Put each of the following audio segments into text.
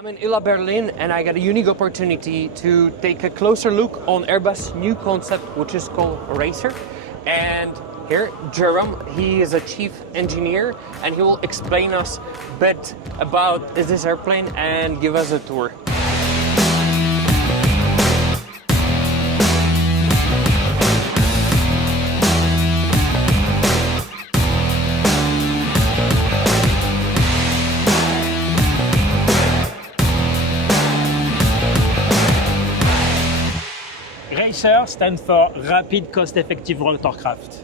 I'm in Ila Berlin and I got a unique opportunity to take a closer look on Airbus' new concept, which is called RACER. And here, Jerome, he is a chief engineer and he will explain us a bit about this airplane and give us a tour. RACER stands for Rapid Cost-Effective Rotorcraft.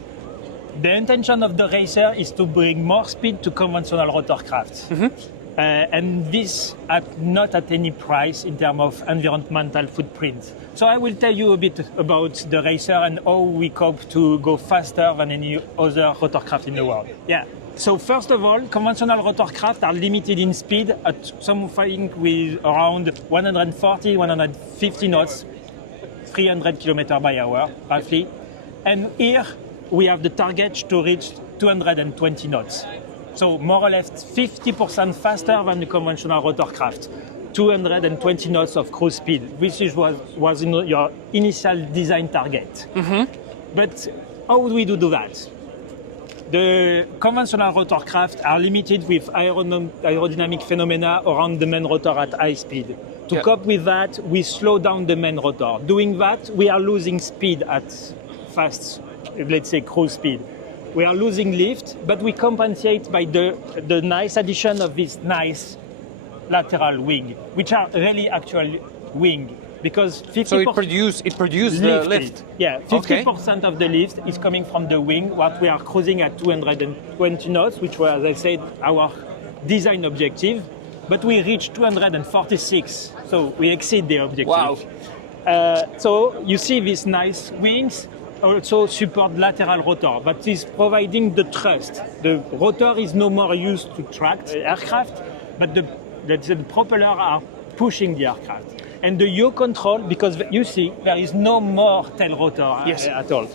The intention of the RACER is to bring more speed to conventional rotorcraft. And this not at any price in terms of environmental footprint. So I will tell you a bit about the RACER and how we cope to go faster than any other rotorcraft in the world. Yeah. So first of all, conventional rotorcraft are limited in speed at something with around 140, 150 knots. 300 km by hour, roughly. And here we have the target to reach 220 knots. So more or less 50% faster than the conventional rotorcraft. 220 knots of cruise speed, which was in your initial design target. But how would we do that? The conventional rotorcraft are limited with aerodynamic phenomena around the main rotor at high speed. To cope with that, we slow down the main rotor. Doing that, we are losing speed at fast, let's say, cruise speed. We are losing lift, but we compensate by the nice addition of this nice lateral wing, which are really actual wing. Because 50% So it produces the lift. Yeah, 50% of the lift is coming from the wing. What we are cruising at 220 knots, which was, as I said, our design objective. But we reached 246, so we exceed the objective. Wow. So you see these nice wings also support lateral rotor, but is providing the thrust. The rotor is no more used to track the aircraft, but the propeller are pushing the aircraft. And the yaw control, because you see there is no more tail rotor at all.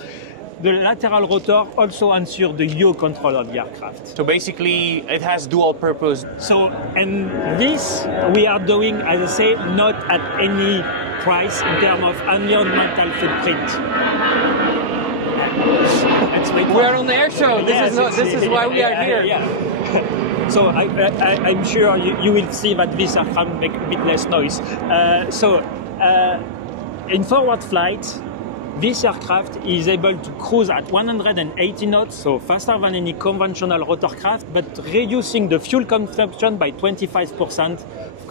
The lateral rotor also ensures the yaw control of the aircraft. So basically, it has dual purpose. So, and this we are doing, as I say, not at any price in terms of environmental footprint. We're on the air show. This is why we are here. So I'm sure you will see that this aircraft make a bit less noise. In forward flight, this aircraft is able to cruise at 180 knots, so faster than any conventional rotorcraft, but reducing the fuel consumption by 25%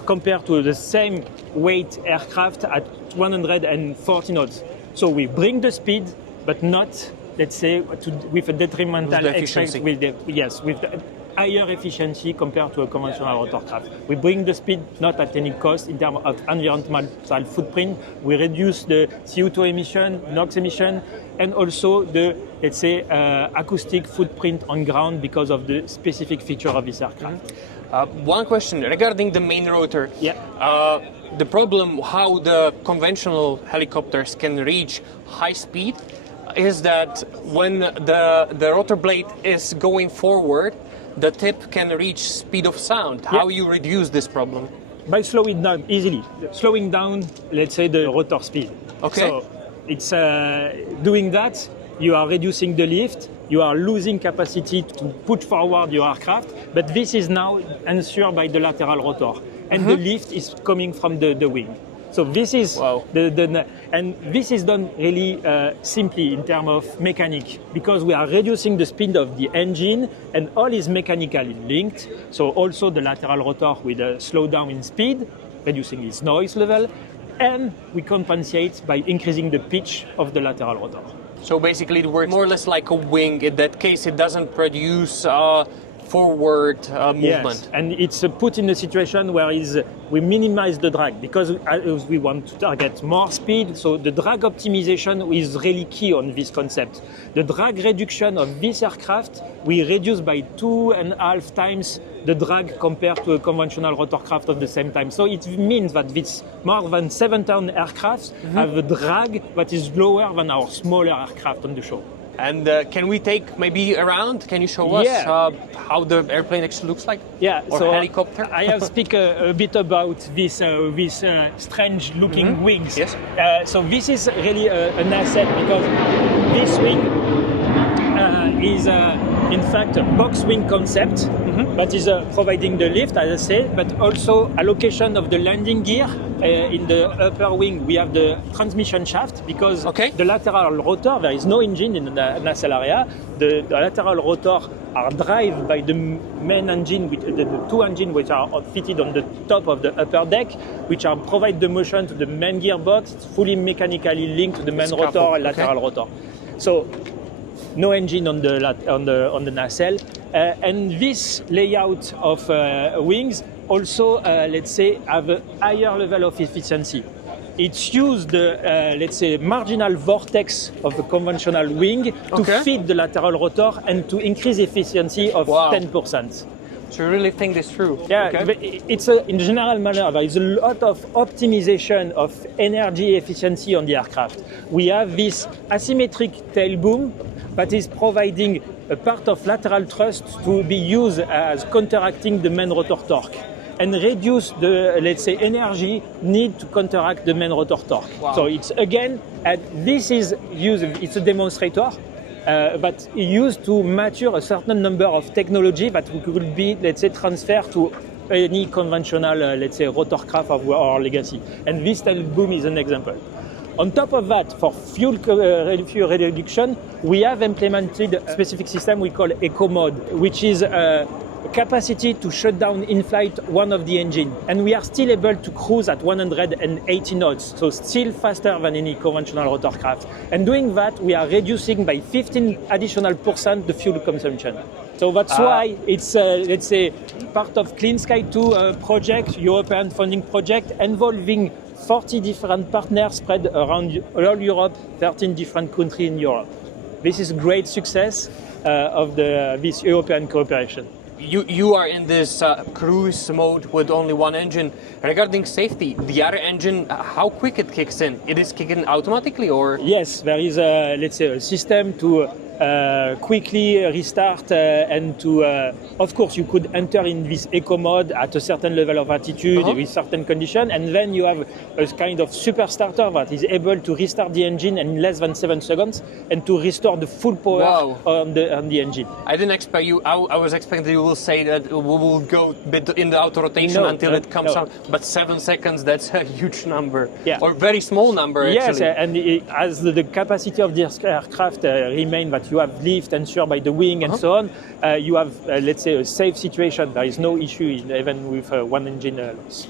compared to the same weight aircraft at 140 knots. So we bring the speed, but not, let's say, with a detrimental effect with the higher efficiency compared to a conventional rotorcraft. We bring the speed not at any cost in terms of environmental footprint. We reduce the CO2 emission, NOx emission, and also the, let's say, acoustic footprint on ground because of the specific feature of this aircraft. One question regarding the main rotor. The problem how the conventional helicopters can reach high speed is that when the rotor blade is going forward, the tip can reach speed of sound. How you reduce this problem? By slowing down easily. Slowing down, let's say, the rotor speed. Okay. So it's doing that, you are reducing the lift, you are losing capacity to put forward your aircraft, but this is now ensured by the lateral rotor. And the lift is coming from the wing. So this is and this is done really simply in terms of mechanic, because we are reducing the speed of the engine and all is mechanically linked. So also the lateral rotor with a slowdown in speed, reducing its noise level, and we compensate by increasing the pitch of the lateral rotor. So basically it works more or less like a wing. In that case, it doesn't produce forward movement. Yes, and it's put in a situation where we minimize the drag because we want to target more speed. So the drag optimization is really key on this concept. The drag reduction of this aircraft, we reduce by 2.5 times the drag compared to a conventional rotorcraft of the same time. So it means that this more than 7-ton aircraft have a drag that is lower than our smaller aircraft on the show. And can we take maybe around? Can you show us how the airplane actually looks like? Yeah, or so helicopter? I have speak a bit about this strange-looking wings. Yes. So this is really an asset because this wing is in fact a box wing concept, but is providing the lift, as I said, but also allocation of the landing gear. In the upper wing, we have the transmission shaft because the lateral rotor, there is no engine in the nacelle area. The lateral rotor are driven by the main engine, the two engines which are fitted on the top of the upper deck, which are provide the motion to the main gearbox. It's fully mechanically linked to the main rotor and lateral rotor. So no engine on the nacelle, and this layout of wings also, let's say, have a higher level of efficiency. It's used the, let's say, marginal vortex of a conventional wing to feed the lateral rotor and to increase efficiency of 10%. So you really think this through? Yeah, it's in general manner, there is a lot of optimization of energy efficiency on the aircraft. We have this asymmetric tail boom that is providing a part of lateral thrust to be used as counteracting the main rotor torque and reduce the, let's say, energy need to counteract the main rotor torque. So it's again, this is used, it's a demonstrator, but used to mature a certain number of technology that could be, let's say, transferred to any conventional, let's say, rotorcraft of our legacy. And this tail boom is an example. On top of that, for fuel reduction, we have implemented a specific system we call Eco Mode, which is a capacity to shut down in flight one of the engine. And we are still able to cruise at 180 knots, so still faster than any conventional rotorcraft. And doing that, we are reducing by 15 additional % the fuel consumption. So that's why it's, let's say, part of Clean Sky 2 project, European funding project, involving 40 different partners spread around all Europe, 13 different countries in Europe. This is a great success of this European cooperation. You are in this cruise mode with only one engine. Regarding safety, the other engine, how quick it kicks in? It is kicking automatically, or? Yes, there is a, let's say, a system to quickly restart and to, of course, you could enter in this eco mode at a certain level of altitude with certain condition, and then you have a kind of super starter that is able to restart the engine in less than 7 seconds and to restore the full power on the engine. I didn't expect you. I was expecting you will say that we will go a bit in the auto rotation until it comes out, but 7 seconds, that's a huge number, or very small number actually. Yes, and as the capacity of the aircraft remain that you have lift ensured by the wing and so on, you have, let's say, a safe situation. There is no issue even with one engine loss.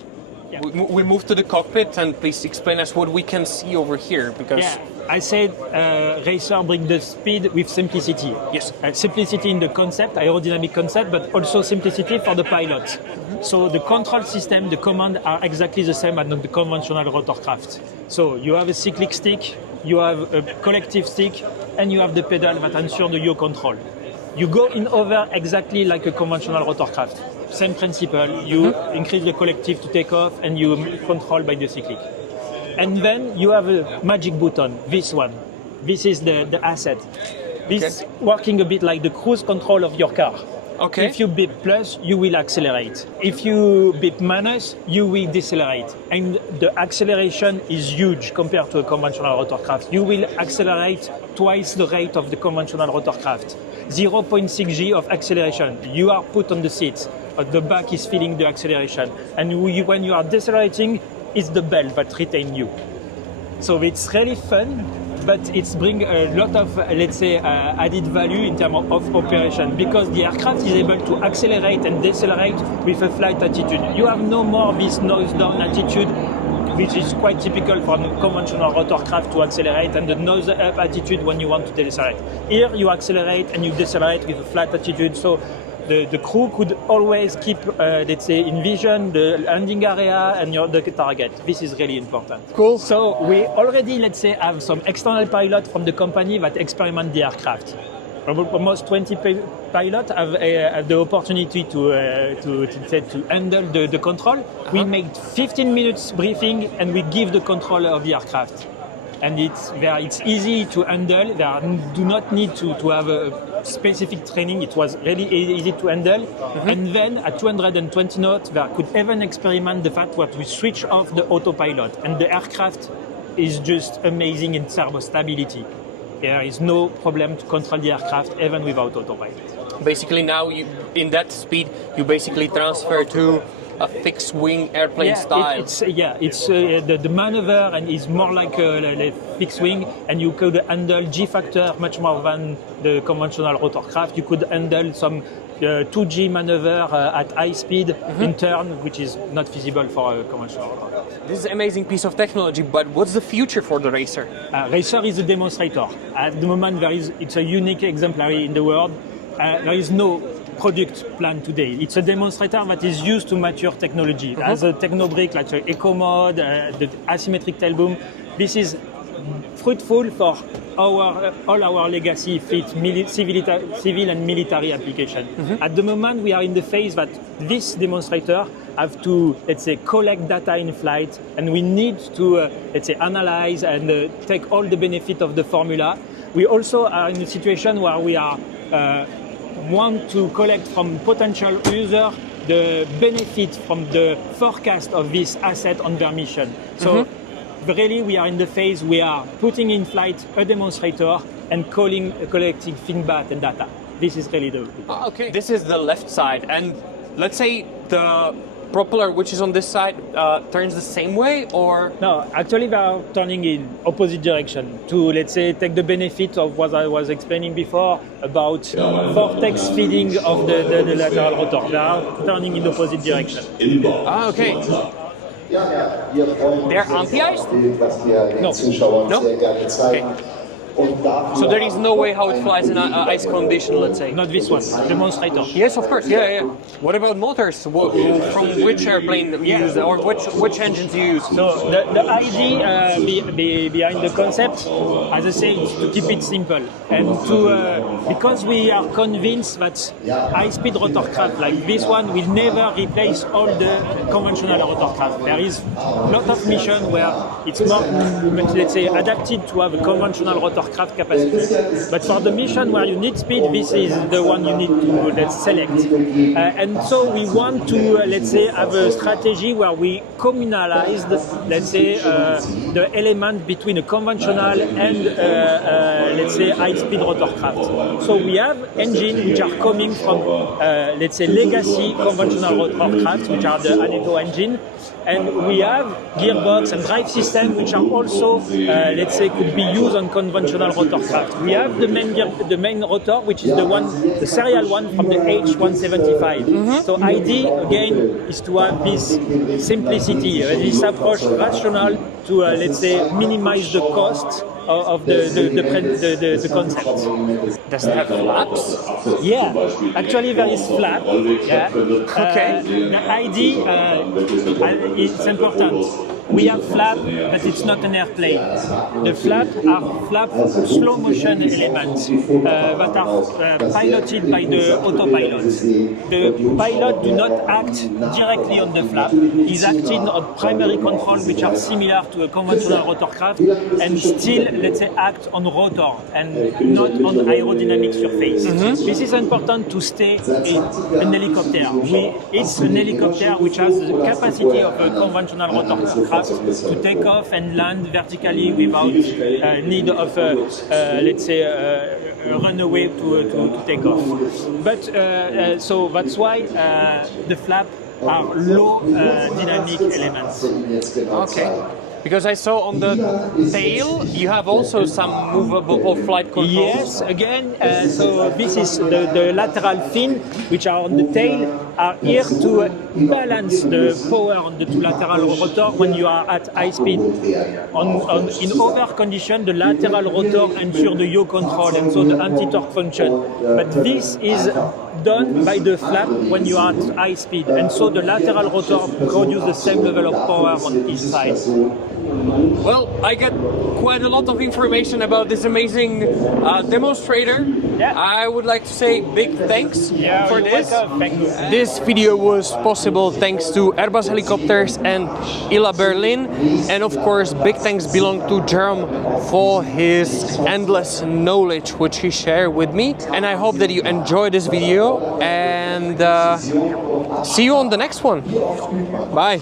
Yeah. We move to the cockpit, and please explain us what we can see over here, because I said Racer brings the speed with simplicity. Yes. Simplicity in the concept, aerodynamic concept, but also simplicity for the pilot. So the control system, the command are exactly the same as the conventional rotorcraft. So you have a cyclic stick, you have a collective stick, and you have the pedal that ensure the yaw control. You go in over exactly like a conventional rotorcraft. Same principle, you increase the collective to take off and you control by the cyclic. And then you have a magic button, this one. This is the asset. This is working a bit like the cruise control of your car. Okay. If you beep plus, you will accelerate. If you beep minus, you will decelerate. And the acceleration is huge compared to a conventional rotorcraft. You will accelerate twice the rate of the conventional rotorcraft. 0.6 G of acceleration. You are put on the seat. The back is feeling the acceleration. And when you are decelerating, it's the belt that retains you. So it's really fun, but it's bring a lot of, let's say, added value in terms of operation, because the aircraft is able to accelerate and decelerate with a flight attitude. You have no more this nose down attitude, which is quite typical for a conventional rotorcraft to accelerate, and the nose up attitude when you want to decelerate. Here you accelerate and you decelerate with a flat attitude. So the crew could always keep, let's say, in vision the landing area and the target. This is really important. Cool. So we already, let's say, have some external pilots from the company that experiment the aircraft. Almost 20 pilots have the opportunity to handle the control. We make 15 minutes briefing and we give the control of the aircraft. and it's easy to handle. Do not need to have a specific training. It was really easy to handle. And then at 220 knots, there could even experiment the fact that we switch off the autopilot, and the aircraft is just amazing in servo stability. There is no problem to control the aircraft even without autopilot. Basically now, in that speed, you basically transfer to a fixed wing airplane style. The maneuver and is more like a fixed wing, and you could handle G factor much more than the conventional rotorcraft. You could handle some 2G maneuver at high speed in turn, which is not feasible for a conventional rotorcraft. This is an amazing piece of technology, but what's the future for the Racer? Racer is a demonstrator. At the moment, it's a unique exemplary in the world. There is no product plan today. It's a demonstrator that is used to mature technology. As a technobrick like the Eco Mode, the asymmetric tail boom, this is fruitful for all our legacy fleet, civil and military application. At the moment, we are in the phase that this demonstrator have to, let's say, collect data in flight, and we need to, let's say, analyze and take all the benefit of the formula. We also are in a situation where we are want to collect from potential users the benefit from the forecast of this asset on their mission. So really we are in the phase we are putting in flight a demonstrator and collecting feedback and data. This is really the... Okay, this is the left side, and let's say the propeller which is on this side turns the same way, or? No, actually they are turning in opposite direction to, let's say, take the benefit of what I was explaining before about vortex feeding of the lateral rotor. They are turning in opposite direction. Okay. They're anti-iced? No. No? Okay. So there is no way how it flies in ice condition, let's say? Not this one, demonstrator. Yes, of course, yeah. What about motors? From which airplane you use, or which engines you use? So the idea behind the concept, as I say, is to keep it simple. And to because we are convinced that high-speed rotorcraft like this one will never replace all the conventional rotorcraft. There is a lot of missions where it's more, let's say, adapted to have a conventional rotorcraft capacity. But for the mission where you need speed, this is the one you need to select. And so we want to, let's say, have a strategy where we communalize, let's say, the element between a conventional and, let's say, high-speed rotorcraft. So we have engines which are coming from, let's say, legacy conventional rotorcraft, which are the Aneto engine. And we have gearbox and drive system which are also, let's say, could be used on conventional rotorcraft. We have the main rotor, which is the serial one from the H175. So idea again is to have this simplicity, this approach rational to, let's say, minimize the cost of the concept. Does it have flaps? Yeah, actually there is flap. Yeah. Okay. The idea is important. We have flap, but it's not an airplane. The flap are slow motion elements that are piloted by the autopilot. The pilot do not act directly on the flap. He's acting on primary control, which are similar to a conventional rotorcraft, and still, let's say, act on rotor and not on aerodynamic surface. This is important to stay in an helicopter. It's an helicopter which has the capacity of a conventional rotorcraft to take off and land vertically without need of, let's say, a runaway to take off. But so that's why the flap are low dynamic elements. Okay. Because I saw on the tail you have also some movable flight controls. Yes, again, so this is the lateral fin, which are on the tail, are here to balance the power on the two lateral rotor when you are at high speed. In other conditions, the lateral rotor ensures the yaw control and so the anti-torque function. But this is done by the flap when you are at high speed, and so the lateral rotor produces the same level of power on each side. Well, I got quite a lot of information about this amazing demonstrator. Yeah. I would like to say big thanks for you're this. welcome. Thank you. This video was possible thanks to Airbus Helicopters and ILA Berlin, and of course big thanks belong to Jerome for his endless knowledge which he shared with me. And I hope that you enjoyed this video, and see you on the next one. Bye.